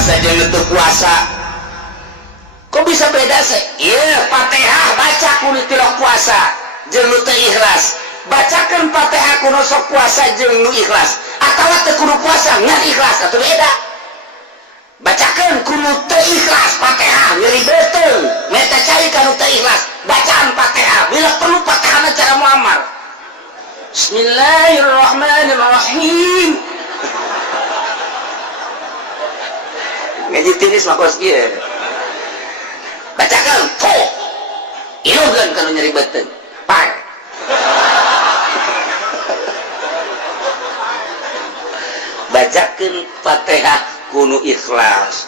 puasa jeung teu puasa. Kok bisa beda sih? Iya, Fatihah baca kudu tilok puasa jeung nu teu ikhlas. Bacakeun Fatihah kudu sok puasa jeung nu ikhlas. Atawa teu kudu puasa ngan ikhlas atuh beda. Bacakeun kudu teu ikhlas Fatihah nyeri beuteung. Meta cai kanu teu ikhlas. Bacaan Fatihah bila perlu Fatihahna cara muammar. Bismillahirrahmanirrahim. Ngaji tiris mah kos ieu. Bacakeun tuh. Ieugeun kanu nyeri beuteung. Pai. Bacakeun Fatihah kudu ikhlas.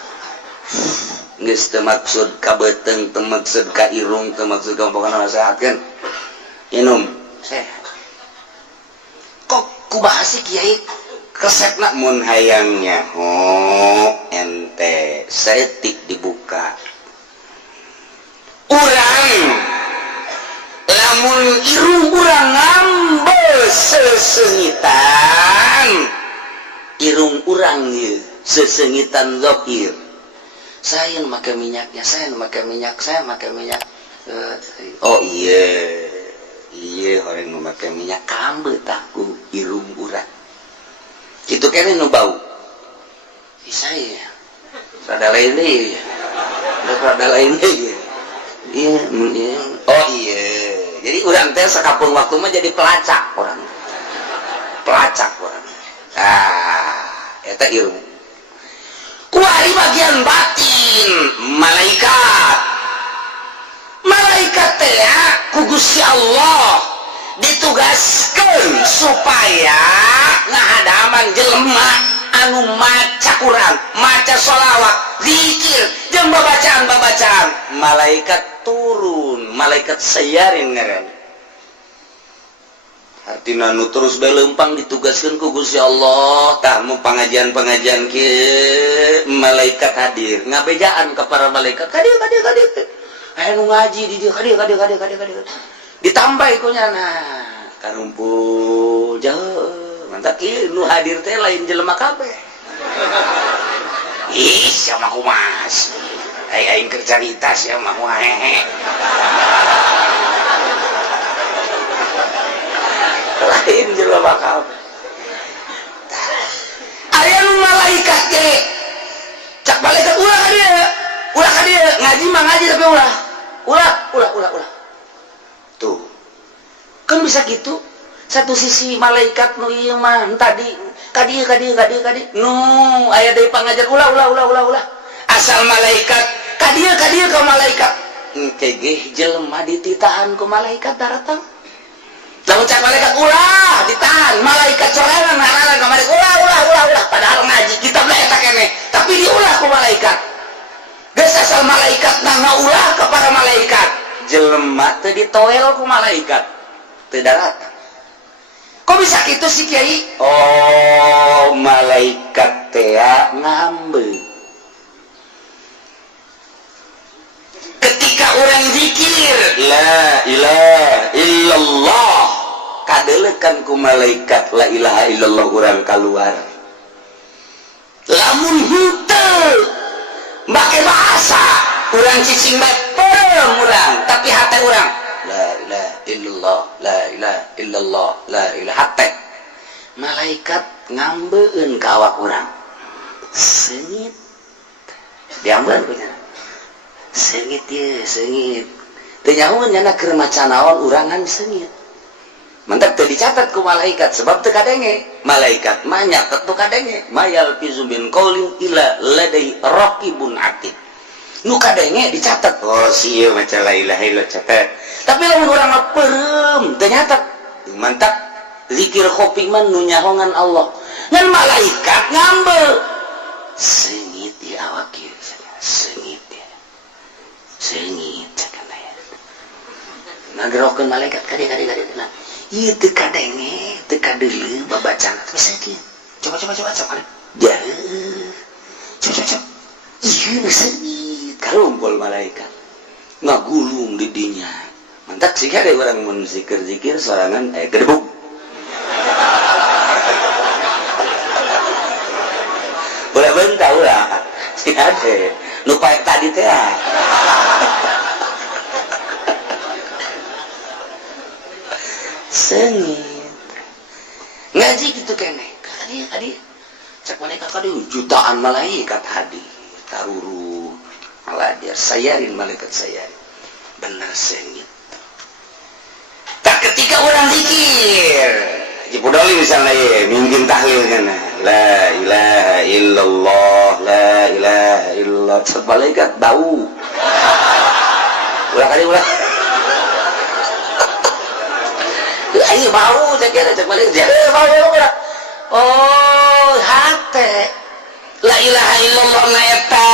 Geus teu maksud ka beuteung, teu maksud ka irung, teu maksud ka pokona nasehatkeun. Inum sehat. Kok kumaha sih kiai resepna mun hayangnya ente setik dibuka. Urang lamun irung urang ngambel sesengitan, irung urang ieu sesengitan zahir. Saya make minyaknya, saya make minyak. Oh iya orang make minyak kambeut aku irung urang. Kitu keneh nu bau. Saya rada lain deui. Rada lain deui. Iya. Oh iya. Jadi urang teh sakapung waktu mah jadi pelacak orang. Eta irung. Kuari bagian batin malaikat teh ku Gusti Allah ditugaskeun supaya ngahadaman jelema anu maca Quran, maca sholawat, zikir jeung babacaan. Malaikat turun, malaikat sayarin ngaran. Artina nu terus bae leumpang ditugaskeun ku Gusti Allah tah mu pengajian kieu malaikat hadir ngabejaan ka para malaikat kadieu aya nu ngaji di dieu kadieu ditambah ku nyana karumpul jauh mantap kieu nu hadir teh lain jelema kabeh. Ih sia mah kumaha aing keur carita sia mah hehe. Lain jelema kabeh. Aya nu malaikat ge. Cak malaikat ulah ka dieu. Ngaji mah ngaji tapi ulah. Tuh. Kan bisa gitu. Satu sisi malaikat nu ieu mah tadi kadieu. Nu aya deui pangajar ulah. Asal malaikat kadieu ka malaikat. Engke ge jelema dititahan ku malaikat datang. Lalu cak malaikat ulah ditahan, malaikat sorangan ngaran kamari ulah padahal ngaji kitab lah eta keneh tapi diulah ku malaikat. Geus asal malaikat ngaulah ka para malaikat jelema teu ditoel ku malaikat teu darat. Kok bisa kitu sih kiai? Oh malaikat teh ngambeul ketika orang zikir la ilaha illallah kadelekan ku malaikat la ilaha illallah urang keluar. Lamun henteu make bahasa urang cicing bae perem urang tapi hate urang la ilaha illallah la ilaha illallah la ilaha hate malaikat ngambeueun ka awak urang seungit diambeun ku nya seungit teu nyahoan nyana keur maca naon urangan seungit. Mantap teu dicatat ku malaikat sebab teu kadenge. Malaikat mah nyatet teu kadenge. Mayal fizu min qaulin illa ladai raqibun atid. Nu kadenge dicatat. Oh si ieu maca la ilaha illallah catat. Tapi lamun urang mah peureum teu nyatet. Mantap zikir khofi man nu nyahongan Allah. Ngan malaikat ngambel. Seungit di awak ieu. Seungit ya. Seungit cenah ya. Ngagerokeun malaikat kade. Ieu teu kadenge, teu kadeuleu babacana teh sakieu. Coba kali. Jauh. Coba. Ieu seungit karumpul malaikat. Ngagulung di dinya. Mantap sih ada orang mun zikir sorangan gedebuk. Boleh tahu lah. lupa tadi teh sengit ngaji gitu kene tadi cek malaikat tadi jutaan malaikat hadir taruru maladir sayarin malaikat sayarin bener sengit tak ketika orang zikir Jipudoli misalnya ya mungkin tahlil kan la ilaha illallah la ilaha illallah malaikat bau ulah kali ulah ayo bau saya kira cek malaikat bau ulah oh hati la ilaha illallah na eta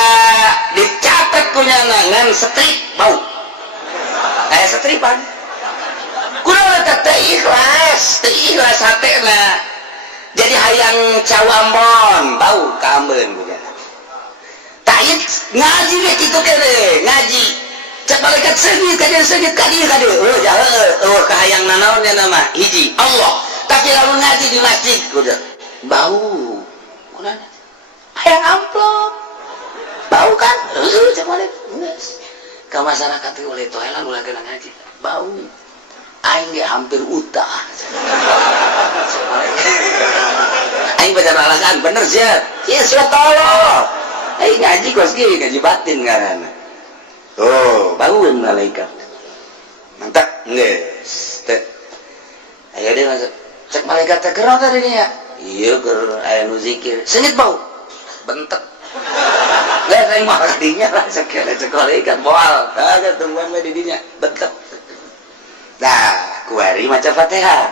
dicatat punya ngan strip bau kayak stripan kurang teh ikhlas hatena jadi hayang cawambon bau kambeun bukan tayit ngaji we kitu kene ngaji cek malaikat sengit kadieu oh jahe oh kahayang nanaonnya nama hiji Allah tapi lamun ngaji di masjid kudu bau kunaon hayang amplop bau kan cek malaikat geus ka masyarakat teh oleh toelan ulah kena ngaji bau aing ge hampir utah aing baca alasan bener sih ya sudah tolong aing ngaji kos ge ngaji batin karana oh bangun malaikat mantap geus teh aya deui masuk cek malaikat teh keron tadi nya ieu keur aya nu zikir sengit bau bentek lah aing mah kadinya lah cek malaikat moal kagak tungguan we di dinya bentek. Nah, kuari maca Fatihah.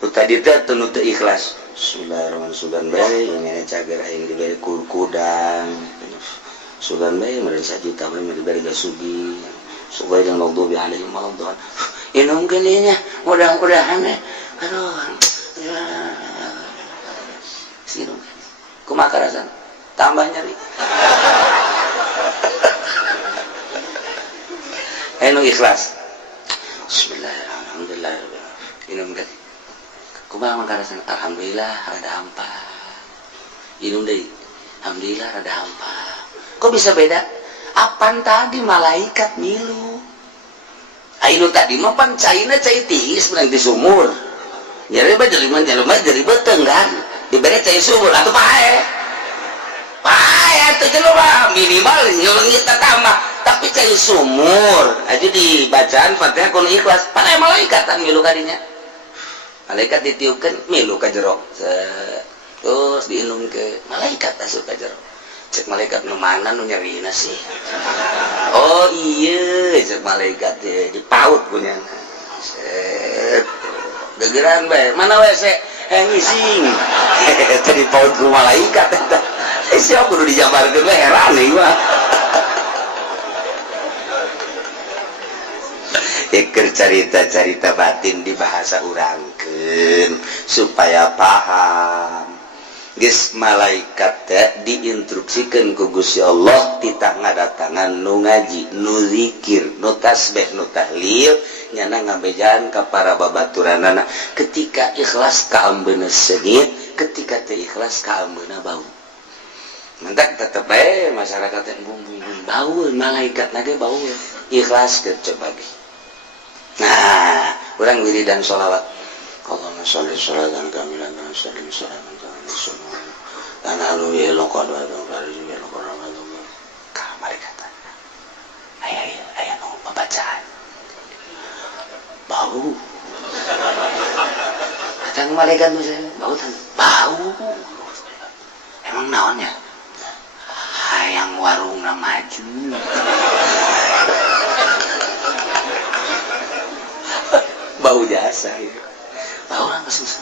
Tadi teh teu teu ikhlas. Sudan bae ini cager aing diberi kudang. Sudan bae meureun sajuta bae diberi gasugi. Supaya jeung maghdubi alaihim waladdallin. Ini mungkin nya mudah-mudahan aduh. Sinu. Kumaha karasan? Tambah nyari. Anu ikhlas. Bismillahirrahmanirrahim. Inum kan. Kumaha mangkarasan alhamdulillah rada hampa. Inum deui. Alhamdulillah rada hampa. Kok bisa beda? Apan tadi malaikat milu. Anu tadi mah pan caina cai tiis menang di sumur. Jadi jelema jadi beteng kan. Dibere cai sumur atuh pae. Pae atuh jelema minimal nyolengit tambah. Tapi cai sumur aja di bacaan Fatihah kun ikhlas pada malaikat kan milu kadinya malaikat ditiupkan milu ka jero terus diinum ke malaikat asup ka jero cek malaikat nu mana nu nyerina sih oh iya cek malaikat dipaut punya set gegeran bae mana WC ngising tadi paut ku malaikat eta siapa kudu dijabarkeun we heran nih mah ikir cerita-cerita batin di bahasa urangkeun supaya paham geus malaikat teh diinstruksikeun ku Gusti Allah titah ngadatangan nu ngaji nu zikir nu tasbih nu tahlil nyana ngabejaan ka para babaturanana ketika ikhlas ka ambeuna sengit ketika teu ikhlas ka ambeuna bau mentak tetep bae masyarakat teh bau malaikat na ge bau ikhlas ke coba ge. Nah, orang wiridan sholawat. Allahumma sholli sholatan kamilan wa sallim salaman tamman. Dan alu ya lokal wa bariju ya lokal ramadhan. Kamari kata. Ayah nu pembacaan. Bau. Datang malaikat nu bau tan. Bau. Emang naonnya? Hayang warungna maju. Bau jasa ya. Bau orang kesusah.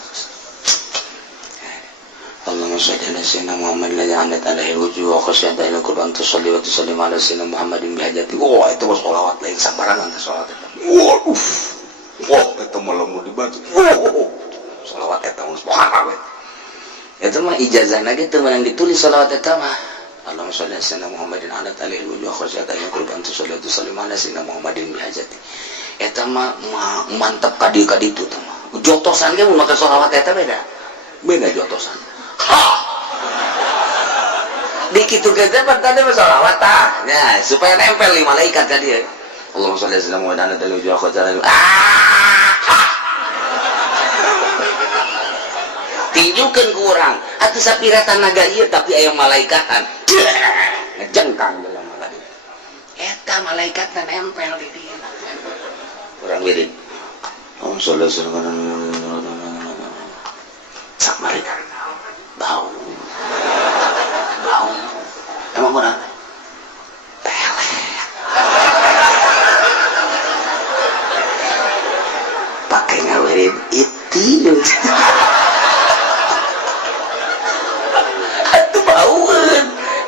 Allahumma shalli ala sayyidina Muhammad alladhi anat alaihi wujuh wa khasyata ila Qur'an tusalli wa tusallim ala sayyidina Muhammadin bihajati. Wah, itu was sholawat lain sambarangan teh sholawat eta. Wah, eta mah lamun dibaca. Sholawat eta mah subhanallah. Eta mah ijazahna ge teu meunang ditulis sholawat eta mah. Allahumma shalli ala sayyidina Muhammadin anat alaihi wujuh wa khasyata ila Qur'an tusalli wa tusallim ala sayyidina Muhammadin bihajati. Eta mah mantap kadi-kadi itu mah. Jotosan ge mun maca sholawat eta beda jotosan. Ha. dikitu kita tadi bersolawat ya supaya nempel di malaikat tadi ya. Allahumma sholli ala Muhammad wa ala ali tinjukan ke orang atau sapira tanaga iya tapi ayam malaikatan ngejengkang dalam malaikat eta malaikatnya nempel di dia orang wirid Allahumma sholli ala sak malaikat bau emang orang pelet pakai ngawirin itu atuh bauan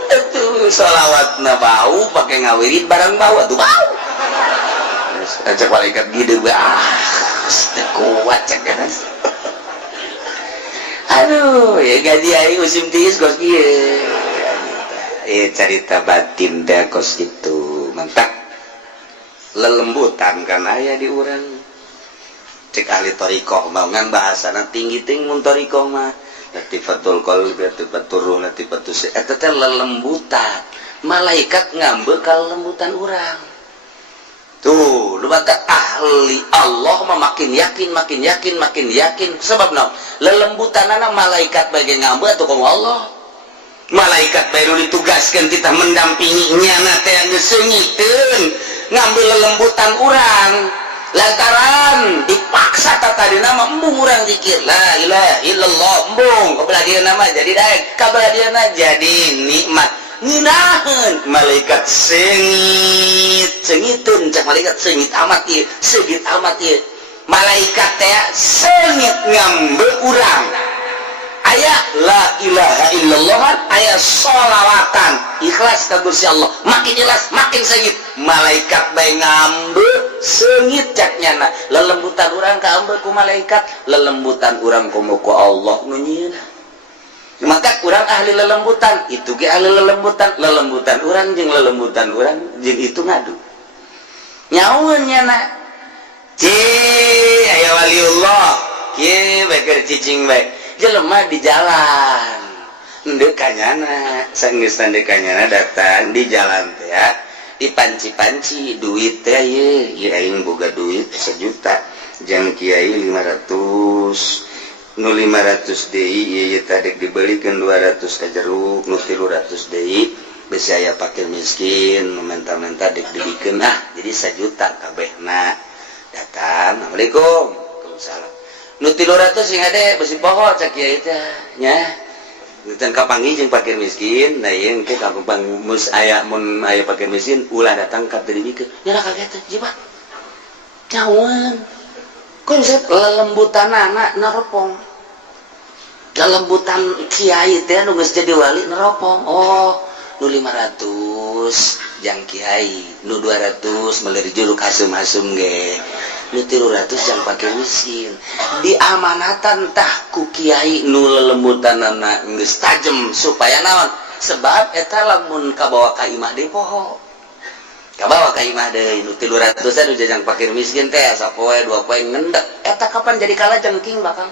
atuh sholawatna bau pakai ngawirin barang bau atuh bau cek malaikat gitu kuat cek kan aduh ya gaji aing musim tiis kos kieu cerita batin dah kos itu mantap lelembutan kan aya di urang cek ahli torikoh bangan bahasana tinggi-tinggi mun torikoh mah latifatul qalbi latifatul ruh latifatul eta teh lelembutan malaikat ngambe ka lelembutan urang tuh lu baca ahli Allah mah makin yakin sebab naon lelembutanana malaikat bage ngambe atuh ka Allah malaikat baru ditugaskan kita mendampinginya teh geus seungiteun ngambil lelembutan urang lantaran dipaksa tadi nama embung urang zikir la ilaha illallah embung kabelah nama jadi daek kabelah jadi nikmat nginaheun malaikat sengitun cak malaikat sengit amat ieu segit amat ieu malaikat teh sengit ngambe urang aya la ilaha illallah aya sholawatan ikhlas ka Gusti Allah makin jelas makin sengit malaikat bae ngambe sengit caknyana lelembutan urang ka ambe ku malaikat lelembutan urang komo ku Allah nu nyieunna maka urang ahli lelembutan itu ge ahli lelembutan urang jeung lelembutan urang jeung itu ngadu nyaun nyana aya waliullah kieu bae keur cicing bae jelema di jalan ndeu kanyana saenggeus teh kanyana datang di jalan teh ya dipanci-panci duit teh ieu aing boga duit 1 juta jang kiai 500 nu 500 deui ieu teh dibelikeun 200 ka jeruk nu 300 deui bisi aya fakir miskin nu menta-menta dibikeun jadi 1 juta kabehna datang assalamualaikum waalaikumsalam nu 300 sing hade besi poho cak kieu teh nya dan kapangi jeung fakir miskin da ieu engke kampung mus aya mun aya fakir miskin ulah datang ka teu dibikeun nya kaget jibat cawan konsep lelembutanana neropong lelembutan kiai teh nu geus jadi wali neropong oh nu 500 jang kiai nu 200 meuli juluk asum-asum ge nu 300 jang fakir miskin diamanatan tah ku kiai nu lelembutanana geus tajem supaya naon sebab eta lamun kabawa ka imah deui poho kabawa ka imah deui nu 300 anu jang fakir miskin teh sapoe 2 poe ngendek eta kapan jadi kalajengking bakal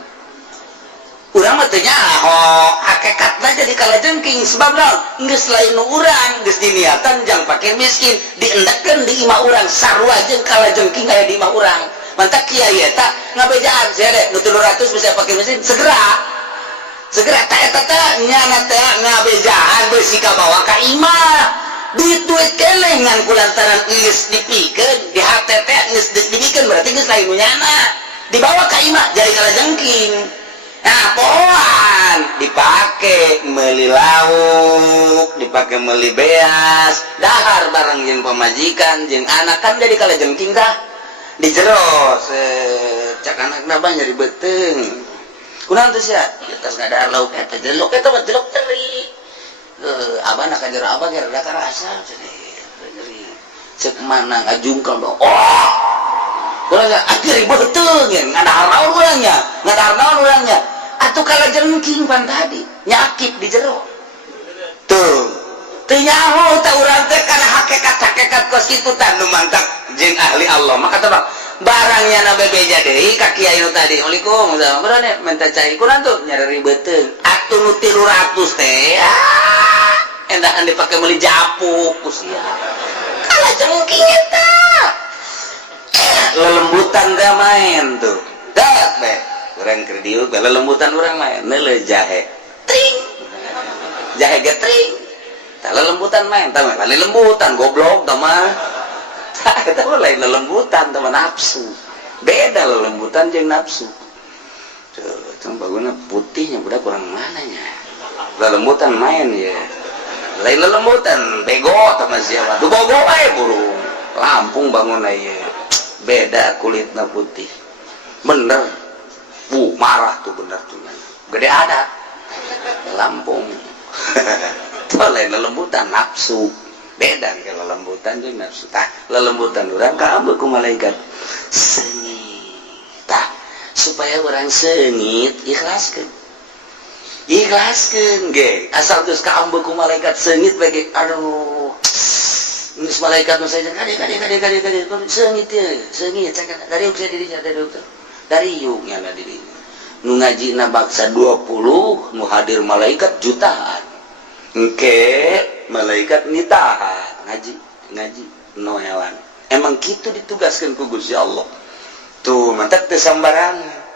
urang mah teu nyaho hakikatna jadi kalajengking sebab naon geus lain nu urang geus diniatan jang fakir miskin diendekeun di imah urang sarua jeung kalajengking aya di imah urang mantak kiai eta ngabejaan sia de nu 300 bisa fakir miskin segera ta eta teh nyana teh ngabejaan beusi kabawa ka imah duit-duit kelengan kulantaran geus dipikeun di hate teh geus dibikeun berarti geus lain nu nyana dibawa ka imah jadi kalajengking nah pohoan dipake meuli lauk dipake meuli beas dahar bareng jeung pamajikan jeung anak kan jadi kalajengking tah di jero cak anakna bang nyari beteung kunaon teh sia geus ngadahar lauk eta jelok eta mah jelok teri abana ka jero abah ge rada karasa cenah cek mana ngajungkel dong oh kurang akhir beteung ya ngadahar naon urangnya atuh kalajengking pan tadi nyakit di jero tuh teu nyaho teh urang teh kana hakikat kos kitu tah nu mantap jeung ahli Allah maka teh barangnya na bebeja deui ka kiai nu tadi assalamualaikum berane minta cai kurang tuh nyari beteung atuh nu 300 teh endakan dipakai meuli japuk ku sia kalah cengking eta lelembutan gak main tuh dak be urang keur dieu lelembutan urang main neuleuh jahe tring jahe getring tah lelembutan main tah lain lembutan goblok tah mah tah eta lain lelembutan tah nafsu beda lelembutan jeung nafsu tuh baguna putihnya budak kurang mananya lelembutan main ya lain lelembutan bego sama siapa tuh bogo wae burung Lampung bangun aja beda kulitnya putih bener marah tuh bener tuh gede adat Lampung tuh lain lelembutan nafsu beda ke lelembutan jeung nafsu tah lelembutan urang kaambeuk ku malaikat sengit tah supaya orang sengit ikhlaskeun ge asal geus kaambeuk ku malaikat sengit bage aduh geus malaikat nu saja kade sengit teh sengit dari uksa dirinya dari yuk nya dirinya nu ngajina baksa 20 nu hadir malaikat jutaan engke malaikat nitahan ngaji no hewan emang kitu ditugaskeun ku Gusti Allah tuh mantap teu sambarangan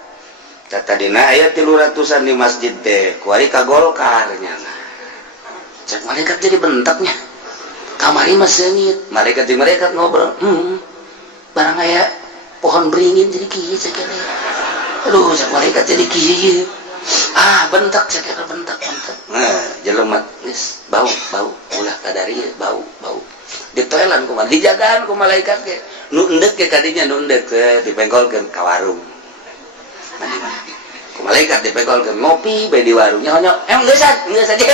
tadina aya 300-an di masjid teh kuari kagolkar nya cek malaikat jadi bentaknya kamari mah seungit malaikat jeung malaikat ngobrol barang aya pohon beringin jadi kieu cek aduh cek malaikat jadi kieu bentak cek bentak jelema geus bau ulah kadari bau ditoelan kumaha dijagaan ku malaikat ge nu endek ge kadinya nu endek dipengkolkeun ka warung ku malaikat dipengkolkeun ngopi bae di warung nyonya geus aja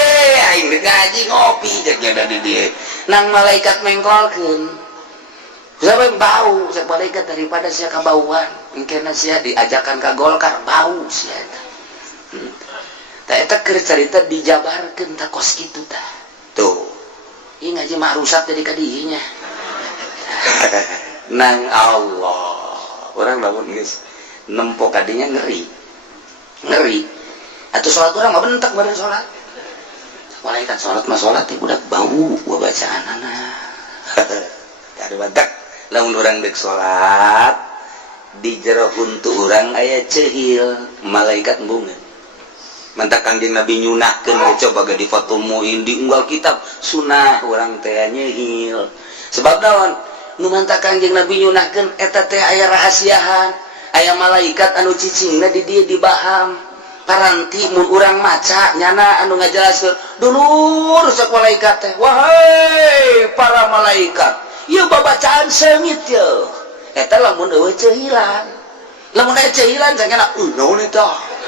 aing geus ngaji ngopi cek nya di dieu nang malaikat mengkolkeun sampai bau cek malaikat daripada sia kabauan engkena sia diajakan ka golkar bau sia eta tah eta keur carita dijabarkeun tah kos kitu tah tuh ieu ngaji mah rusak jadi kadinya nang Allah orang lamun geus nempo kadinya ngeri atuh salat urang mah bentek beureun salat malaikat salat mah salat teh budak bau bacaanana kada badak lamun urang deuk salat di jero huntu urang aya ceuhil malaikat embungeun mantak Kangjeng Nabi nyunahkeun coba ge di Fathul Muin di unggal kitab sunah urang teh nyeuhil sebab naon nu mantak Kangjeng Nabi nyunahkeun eta teh aya rahasiahan aya malaikat anu cicingna di dieu dibaham paranti mun urang maca nyana anu ngajelaskeun dulur sok malaikat teh wahai para malaikat ieu babacaan seungit yeuh eta lamun eueuh ceuhilan lamun aya ceuhilan cenah naon eta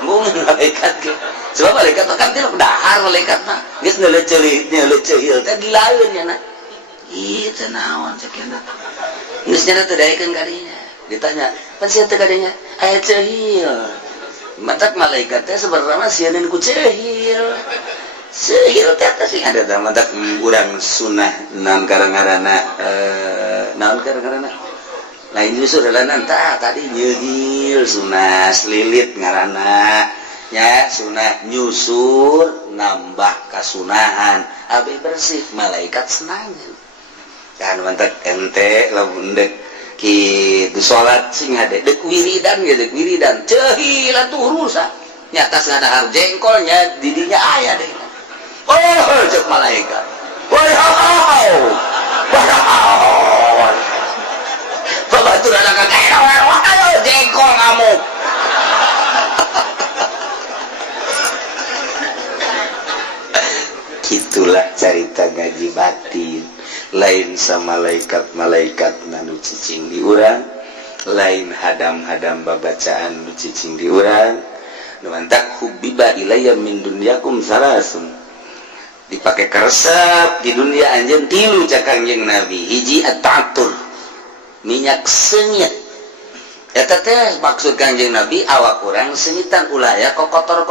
mungkin malaikat ke sebab malaikat kan tidak dahar malaikat mah geus neuleuh ceuhil teh gilaeun nya na ieu teh naon cekna geus nya teh daekeun kadinya ditanya pan sia teh kadinya aya ceuhil matak malaikat teh sebenarnya sieun ku ceuhil teh sing ada teh matak urang sunah naon karangarana lain justru dalanan tadi nyeuhil sunah lilit ngaranna nya sunah nyusur nambah kasunahan abi bersih malaikat senang kan mantep ente lamun deuk kitu salat sing hade deuk wiridan ceuhil atuh rusak nyata ngadahar jengkolnya didinya aya deui cek malaikat wow batur anak ayo jengkol ngamuk gitulah cerita ngaji batin lain sama malaikat nanu cicing di urang lain hadam babacaan nu cicing di urang nu mantak hubbiba ilayya min dunyakum salasun dipake karesep di dunia anjeun tilu cak Kangjeng Nabi hiji at-ta'attur minyak sengit eta teh maksud Kangjeng Nabi awak urang sengitan ulah ya kokotor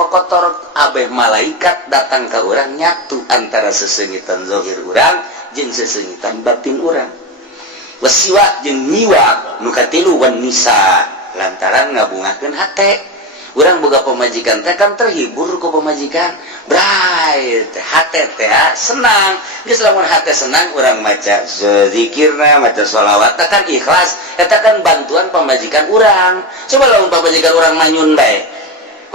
abeh malaikat datang ka urang nyatu antara sesengitan zahir urang jeung sesengitan batin urang wasiwa jeung miwak nu katilu wan nisa lantaran ngabungakeun hate urang boga pamajikan teh kan terhibur ku pamajikan bright hati teh senang geus lamun hati senang urang maca zikirna maca sholawat kan ikhlas eta kan bantuan pamajikan urang coba lamun pamajikan urang manyun bae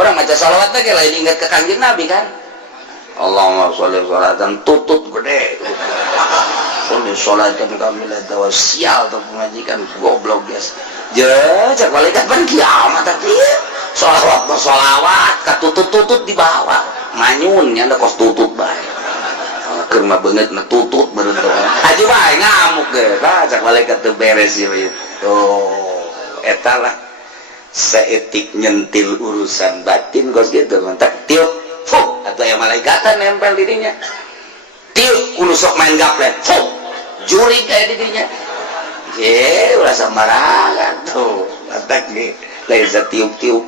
urang maca sholawat teh lain ingat ke Kangjeng Nabi kan Allahumma sholli sholatan tutut gede sholli sholatan kamilah tawa sial tuh pemajikan goblok guys cek malaikat pan kiamat tadi sholawat katutut-tutut di bawah manyun nya kos tutut bae keur mah beungeut na tutut beureun teh aja bae ngamuk deh cek malaikat teu beres ieu tuh eta lah seetik nyentil urusan batin kos gitu mantap tiup fuh atau yang malaikatan nempel dirinya tiup kudu sok main gaplek fuh juri kayak dirinya ulah sembarangan tuh mantap nih lain tiup-tiup